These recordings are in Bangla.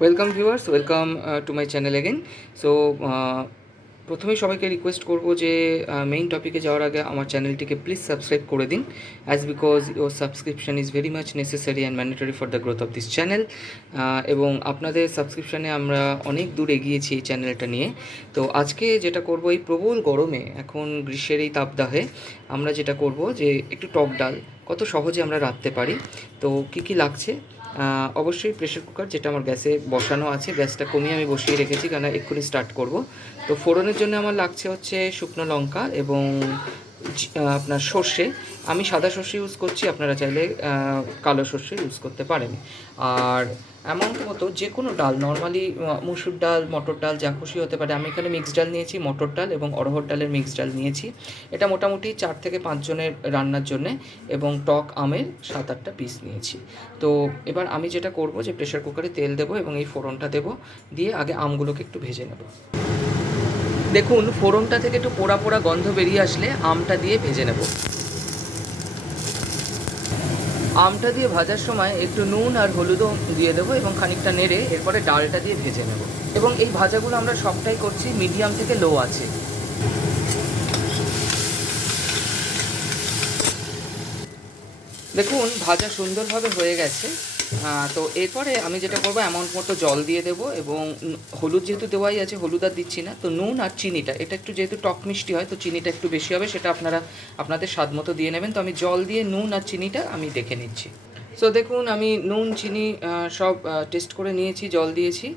Welcome viewers, welcome to my channel again. So প্রথমেই সবাইকে রিকোয়েস্ট করব যে মেইন টপিকে যাওয়ার আগে আমার চ্যানেলটিকে প্লিজ সাবস্ক্রাইব করে দিন, as because your subscription is very much necessary and mandatory for the growth of this channel. এবং আপনাদের সাবস্ক্রিপশানে আমরা অনেক দূর এগিয়েছি এই চ্যানেলটা নিয়ে। তো আজকে যেটা করব, এই প্রবল গরমে, এখন গ্রীষ্মের এই তাপদাহে আমরা যেটা করব যে একটু টক ডাল কত সহজে আমরা রাঁধতে পারি। তো কী কী লাগছে, অবশ্যই প্রেশার কুকার, যেটা আমার গ্যাসে বসানো আছে, গ্যাসটা কমিয়ে আমি বসিয়ে রেখেছি কারণ এক্ষুনি স্টার্ট করব। তো ফোড়নের জন্য আমার লাগছে হচ্ছে শুকনো লঙ্কা এবং আপনার সর্ষে। আমি সাদা সর্ষে ইউজ করছি, আপনারা চাইলে কালো সর্ষে ইউজ করতে পারেন। আর অ্যামাউন্ট মতো যে কোনো ডাল, নর্মালি মুসুর ডাল, মটর ডাল, যা খুশি হতে পারে। আমি এখানে মিক্সড ডাল নিয়েছি, মটর ডাল এবং অড়হর ডালের মিক্সড ডাল নিয়েছি। এটা মোটামুটি 4 থেকে 5 জনের রান্নার জন্যে। এবং টক আমের 7-8টা পিস নিয়েছি। তো এবার আমি যেটা করব যে প্রেশার কুকারে তেল দেবো এবং এই ফোড়নটা দেবো, দিয়ে আগে আমগুলোকে একটু ভেজে নেব। দেখুন, ফোড়নটা থেকে একটু পোড়া পোড়া গন্ধ বেরিয়ে আসলে আমটা দিয়ে ভেজে নেব। আমটা দিয়ে ভাজার সময় একটু নুন আর হলুদও দিয়ে দেবো এবং খানিকটা নেড়ে এরপরে ডালটা দিয়ে ভেজে নেব। এবং এই ভাজাগুলো আমরা সবটাই করছি মিডিয়াম থেকে লো আছে। দেখুন, ভাজা সুন্দরভাবে হয়ে গেছে। তো এরপরে আমি যেটা করবো, অ্যামাউন্ট মতো জল দিয়ে দেবো এবং হলুদ যেহেতু দেওয়াই আছে, হলুদ আর দিচ্ছি না। তো নুন আর চিনিটা, এটা একটু যেহেতু টক মিষ্টি হয়, তো চিনিটা একটু বেশি হবে, সেটা আপনারা আপনাদের স্বাদ মতো দিয়ে নেবেন। তো আমি জল দিয়ে নুন আর চিনিটা আমি দেখে নিচ্ছি। সো দেখুন, আমি নুন চিনি সব টেস্ট করে নিয়েছি, জল দিয়েছি।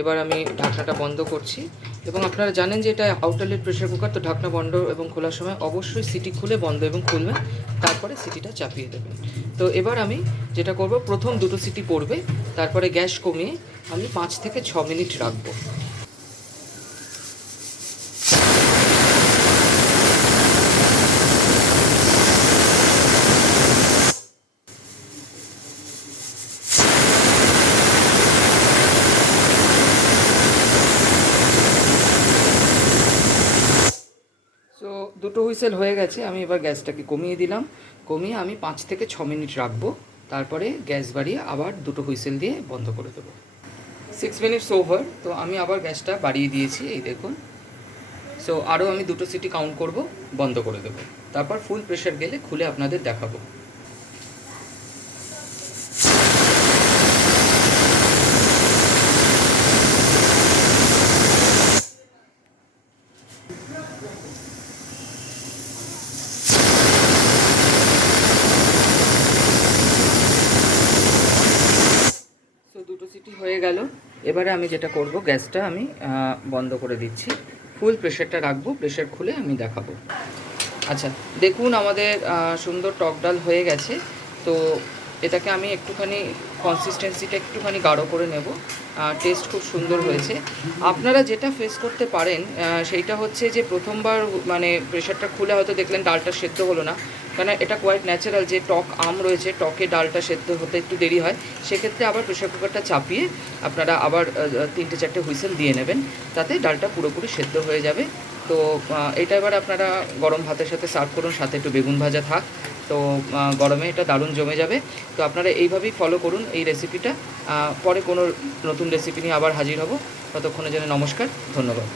এবার আমি ঢাকনাটা বন্ধ করছি। এবং আপনারা জানেন যে এটা আউটলেট প্রেশার কুকার, তো ঢাকনা বন্ধ এবং খোলার সময় অবশ্যই সিটি খুলে বন্ধ এবং খুলবেন, তারপরে সিটিটা চাপিয়ে দেবেন। তো এবার আমি যেটা করব, প্রথম দুটো সিটি পড়বে, তারপরে গ্যাস কমিয়ে আমি 5 থেকে 6 মিনিট রাখবো। সো দুটো হুইসেল হয়ে গেছে, আমি এবার গ্যাসটাকে কমিয়ে দিলাম। কমিয়ে আমি 5 থেকে 6 মিনিট রাখবো, তারপরে গ্যাস বাড়িয়ে আবার দুটো হুইসেল দিয়ে বন্ধ করে দেবো। 6 মিনিটস ওভার। তো আমি আবার গ্যাসটা বাড়িয়ে দিয়েছি, এই দেখুন। সো আরও আমি দুটো সিটি কাউন্ট করব, বন্ধ করে দেবো। তারপর ফুল প্রেশার গেলে খুলে আপনাদের দেখাবো। সো দুটো সিটি হয়ে গেল। এবারে আমি যেটা করব, গ্যাসটা আমি বন্ধ করে দিচ্ছি, ফুল প্রেশারটা রাখবো, প্রেশার খুলে আমি দেখাবো। আচ্ছা, দেখুন আমাদের সুন্দর টক ডাল হয়ে গেছে। তো এটাকে আমি একটুখানি কনসিস্টেন্সিটা একটুখানি গাঢ় করে নেব। টেস্ট খুব সুন্দর হয়েছে। আপনারা যেটা ফেস করতে পারেন সেইটা হচ্ছে যে প্রথমবার মানে প্রেশারটা খুলে হয়তো দেখলেন ডালটা সেদ্ধ হলো না, কারণ এটা কোয়াইট ন্যাচারাল যে টক আম রয়েছে, টকে ডালটা সেদ্ধ হতে একটু দেরি হয়। সেক্ষেত্রে আবার প্রেশার কুকারটা চাপিয়ে আপনারা আবার 3-4টে হুইসেল দিয়ে নেবেন, তাতে ডালটা পুরোপুরি সেদ্ধ হয়ে যাবে। তো এটা এবার আপনারা গরম ভাতের সাথে সার্ভ করুন, সাথে একটু বেগুন ভাজা থাক। তো গরমে এটা দারুণ জমে যাবে। তো আপনারা এইভাবেই ফলো করুন এই রেসিপিটা। পরে কোনো নতুন রেসিপি নিয়ে আবার হাজির হব। ততক্ষণের জন্য নমস্কার, ধন্যবাদ।